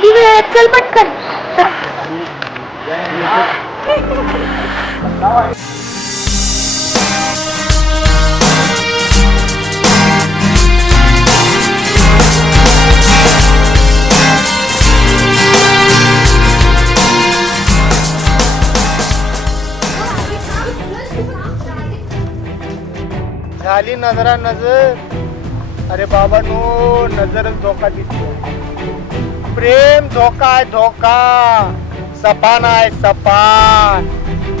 किती वेळ चल पटकन. झाली नजरा नजर. अरे बाबा नो, नजरच धोका दिसतो. प्रेम धोका आहे धोका. सपान आहे सपान.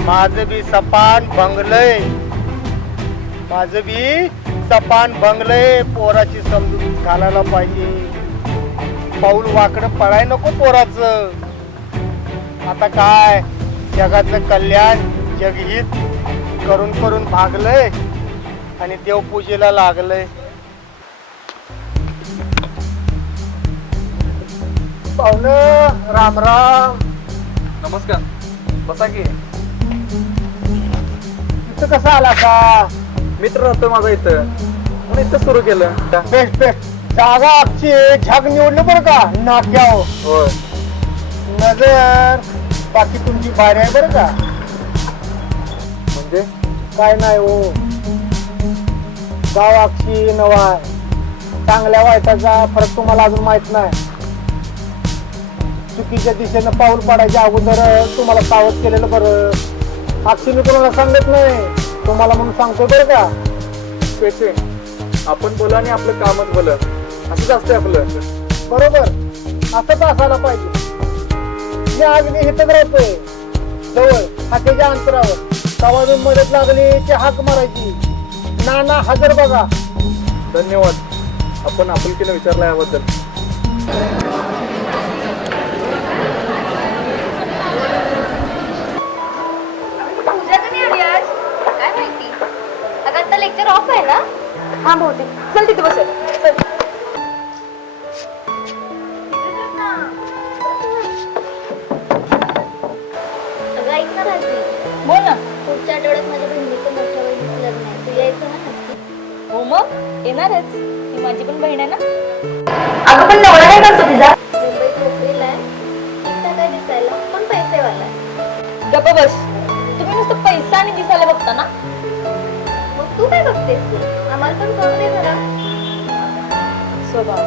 माझं बी सपान भंगलय. माझं बी सपान भंगलय. पोराची समजूत घालायला पाहिजे. पाऊल वाकडं पडाय नको पोराचं. आता काय जगातलं कल्याण जगहित करून करून भागलंय आणि देवपूजेला लागलंय. पाहुणं राम राम. नमस्कार, बसा की. इथं कसा आला का? मित्र राहतो माझा इथं, म्हणून इथं सुरू केलं. Best best. जागा आमची झाग निवडलं बरं का नाक्यावर. होय. नजर बाकी तुमची भारी आहे बरं का. म्हणजे काय नाही हो, गाव अक्षी नवा आहे. चांगल्या वाईटाचा फरक तुम्हाला अजून माहित नाही. चुकीच्या दिशेनं पाऊल पाडायच्या अगोदर तुम्हाला सावध केलेलं बरं. अक्षी मी कोणाला सांगत नाही, तुम्हाला म्हणून सांगतो बरं का. पैसे आपण बोला आणि आपलं कामच बोला, असंच असतंय आपलं. बरोबर, असंच असायला पाहिजे. मी अगदी इथंच राहतोय जवळ हाकेच्या अंतरावर. तवा मदत लागली की हाक मारायची. नाना हजर बघा. धन्यवाद आपण आपुलकीनं विचारलं याबद्दल. पूजा कधी आली आज काय माहिती. अगं आता लेक्चर ऑफ आहे ना. हा बहुतेक. चल तिथे बसेल. चल. अगं ऐक ना रात्री. बोल ना. पुढच्या आठवड्यात माझ्या बहिणीचं मोठ्या बहिणीचं लग्न आहे. तू यायचं ना नक्की. हो मग येणारच. ती माझी पण बहीण आहे ना. अगं पण नवरा काय करतो तिचा. मुंबईत नोकरीला आहे. इतका काय दिसायला पण पैसेवाला आहे. गप्प बस. तुम्ही नुसतं पैसा आणि दिसायला बघता ना. मग तू काय बघतेस. तू आम्हाला पण कळू दे जरा. स्वभाव.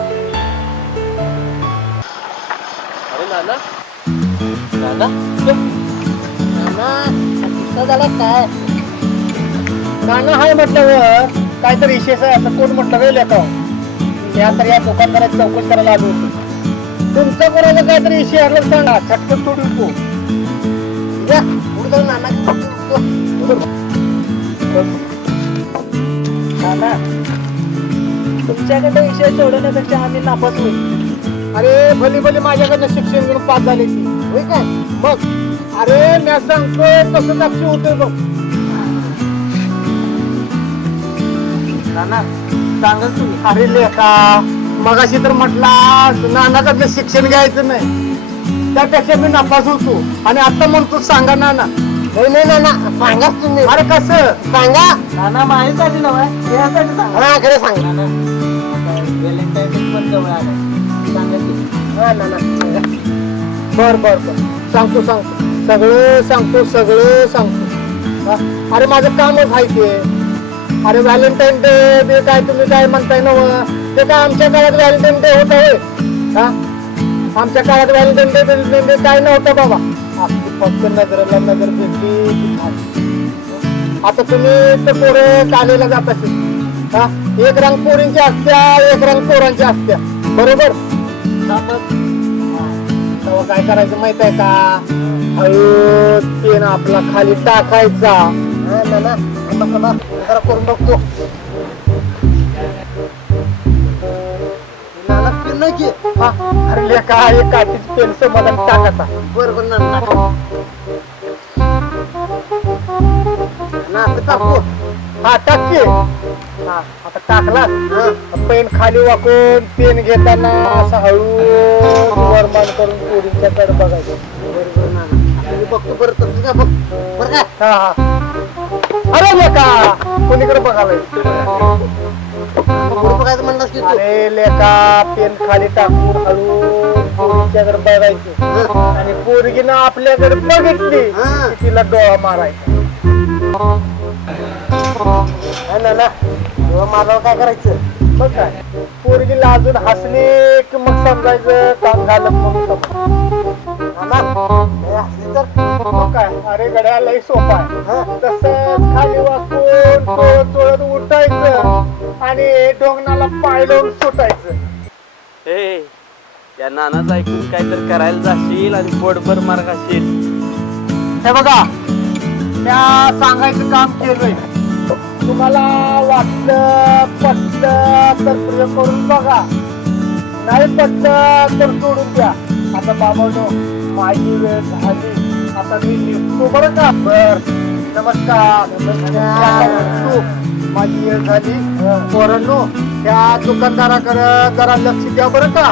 अरे नाना, नाना झालं काय. नाना हाय म्हटल्यावर काहीतरी विशेष आहे असं कोण म्हटलं गेलं का. या तर या दुकानदाराची चौकशी करायला आलो होतो. तुमचा कोणाला काहीतरी विषय असला सांगा. छटकन तोडू नको. नाना तुमच्याकडे विषय सोडवण्यापेक्षा आम्ही नापास होईल. अरे भली भली माझ्याकडनं शिक्षण घेऊन पास झाले ती होय काय. मग अरे मी सांगतोय कसं लक्ष होतोय बघ. नाना सांगत तुम्ही. अरे लेखा मगाशी तर म्हटला नानाकडनं शिक्षण घ्यायचं नाही, त्यापेक्षा मी नापास होतो. आणि आता म्हणतो सांगा नाना. नाही नाना सांगा तुम्ही. अरे कसं सांगा. नाना माझ्यासाठी नव्हे यासाठी सांगा. हा खरं सांगा नाना. व्हॅलेंटाईन पण जवळ आलं. सांगा की. हा नाना बर बर बर सांगतो सांगतो सगळं सांगतो सगळं सांगतो. अरे माझं कामच आहे ते. अरे व्हॅलेंटाईन डे काय तुम्ही काय म्हणताय ना. ते काय आमच्या काळात व्हॅलेंटाईन डे होत आहे. हा आमच्या काळात व्हॅलेंटाईन डे काय नव्हतं बाबा. फक्त नजरेला नजर भेटली. आता तुम्ही तर पोरं कालेला जात असेल. हा एक रंग पोरींची असत्या, एक रंग पोरांची असत्या. बरोबर. तेव्हा काय करायचं माहित आहे का. हळू पेन आपला खाली टाकायचा. जरा करून बघतो. अरे लेका एक काठीच पेन मला टाकायचा. बरोबर ना टाकू. हा टाकते. हा आता टाकला. पेन खाली वाकून पेन घेताना असं हळू वरमान करून पोरींच्याकडे बघायचं. बरोबर ना बघतो बरं तुझा बघ बरं का. हा हा अरे लेका कोणीकडे बघायला बघायचं म्हणलास की तू अरे लेका पेन खाली टाकून हळू पोरीच्याकडे बघायचं आणि पोरगीनं आपल्याकडे बघितली की तिला डोळा मारायचा. ना डोळा मारल्यावर काय करायचं? मग काय पोरगीला अजून हसली की मग समजायचं काम झालं म्हणून समजायचं. असली तर मग काय अरे गड्या लई सोपा आहे. तसंच खाली वाकून चोळत चोळत उठायचं आणि डोंगणाला पाय लावून सुटायचं. या नानाचं ऐकून काहीतरी करायला जाशील आणि पोटभर मार खाशील. हे बघा त्या सांगायचं काम केलंय. तुम्हाला वाटलं पटलं तर प्रयोग करून बघा, नाही पटलं तर सोडून द्या. आता बाबांनो माझी वेळ झाली, आता मी निघतो बरं का. बर नमस्कार. निघतो. माझी वेळ झाली. पोरांनो त्या दुकानदाराकडे जरा लक्ष द्या बरं का.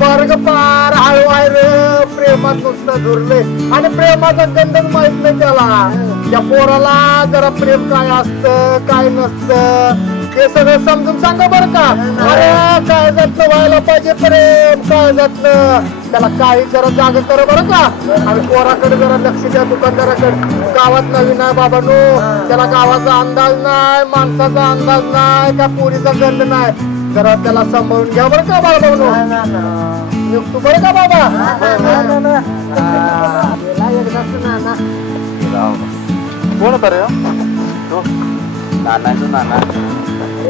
वर्ग पार हळवाय रे प्रेमात नुसतं धुरले आणि प्रेमाचा गंधच माहित नाही त्याला. त्या पोराला जरा प्रेम काय असतं काय नसतं हे सगळं समजून सांगा बरं का. अरे काळजातलं व्हायला पाहिजे प्रेम, काळजातलं. त्याला काही जरा जाग कर बरं का. आणि पोराकडे जरा लक्ष द्या दुकानदाराकडे. गावात नवीन आहे बाबांनो, त्याला गावाचा अंदाज नाही, माणसाचा अंदाज नाही, त्या पोरीचा गंध नाही. जरा त्याला सांभाळून घ्या बरं का बाबांनो. निघतो बरं का बाबा. कोण होता रे तो नानाचं नाना.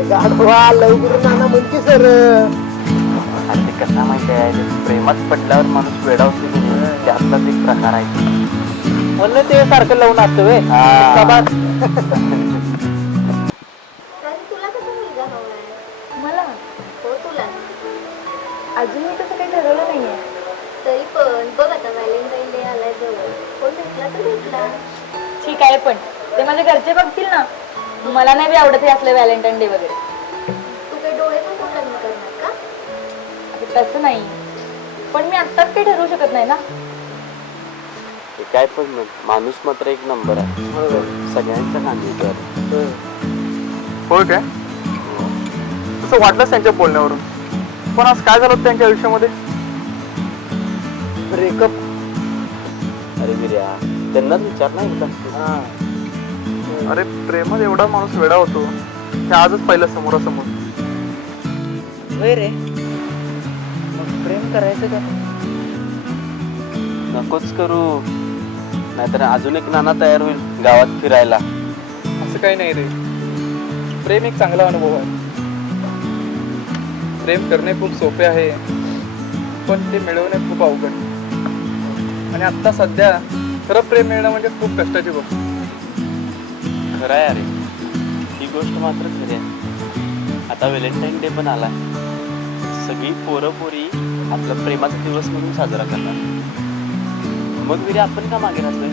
गाढवा लवकर नाना म्हणते सर. आणि ते कसा माहिती आहे, प्रेमात पडल्यावर माणूस वेडावतो की नाही, त्यातलाच एक प्रकार आहे. म्हणलं ते सारखं लावून असतं व्हय. तुला कसा मुलगा हवाय? मला हो तुला. अजून मी तसं काही ठरवलं नाहीये. तरी पण बघ आता व्हॅलेंटाईन डे आलाय जवळ, कोण भेटला तर भेटला. ठीक आहे पण ते माझ्या घरचे बघतील ना. मला नाही बी आवडत हे असलं व्हॅलेंटाईन डे वगैरे. तू काही डोळे पण लग्न करणार का? तसं नाही, पण मी आत्ताच काही ठरवू शकत नाही ना. ते काय पण म्हण, माणूस मात्र एक नंबर आहे. सगळ्यांच्या नांदीवर. होय काय? तसं वाटलंच त्यांच्या बोलण्यावरून. पण आज काय झालं होतं त्यांच्या आयुष्यामध्ये? ब्रेकअप. अरे बिर्या, त्यांनाच विचार नाही एकदा. अरे प्रेमात एवढा माणूस वेडा होतो हे आजच पाहिलं समोरासमोर. होय रे. मग प्रेम करायचं का? नकोच करू, नाहीतर अजून एक नाना तयार होईल गावात फिरायला. असं काही नाही रे. प्रेम एक चांगला अनुभव आहे. प्रेम करणे खूप सोपे आहे, पण ते मिळवणे खूप अवघड. आणि आता सध्या खरं प्रेम मिळणं म्हणजे खूप कष्टाची गोष्ट. खरं आहे अरे, ही गोष्ट मात्र खरी आहे. आता व्हॅलेंटाईन डे पण आलाय. सगळी पोरं पोरी आपला प्रेमाचा दिवस म्हणून साजरा करणार. मग विरे आपण का मागे राहतोय?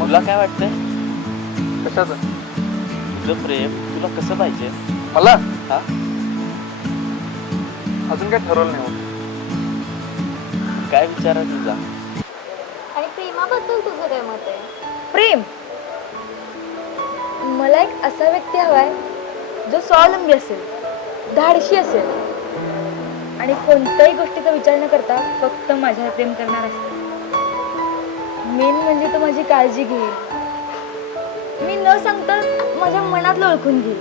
तुला काय वाटतंय? कशाचं? तुझं प्रेम तुला कसं पाहिजे? मला हा, अजून काय ठरवलं नाही होत. काय विचार आहे तुझा? आणि प्रेमाबद्दल तुझं काय मत आहे? प्रेम मला एक असा व्यक्ती हवाय जो स्वावलंबी असेल, धाडशी असेल आणि कोणत्याही गोष्टीचा विचार न करता फक्त माझ्यावर प्रेम करणार असेल. मेन म्हणजे तो माझी काळजी घेईल. मी न सांगता माझ्या मनातलं ओळखून घेईल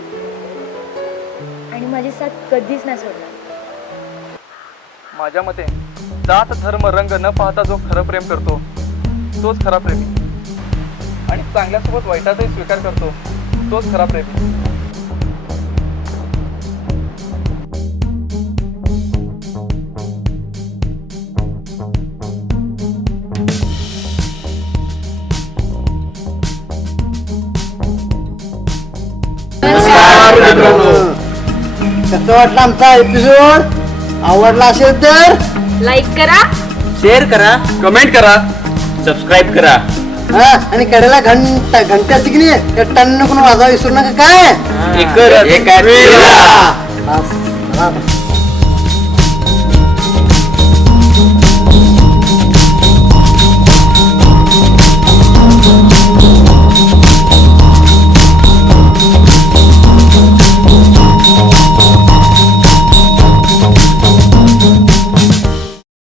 आणि माझी साथ कधीच नाही सोडणार. माझ्या मते जात धर्म रंग न पाहता जो खरं प्रेम करतो तोच खरा प्रेमी. आणि चांगल्यासोबत वाईटाचाही स्वीकार करतो तोच खरा प्रेमी. कसं वाटलं आमचा एपिसोड? आवडला असेल तर लाईक करा, शेअर करा, कमेंट करा, सबस्क्राईब करा. हा आणि कडेला घंटा असते की नाही त्या टन्न कोण वाजवा विसरू नका काय. एक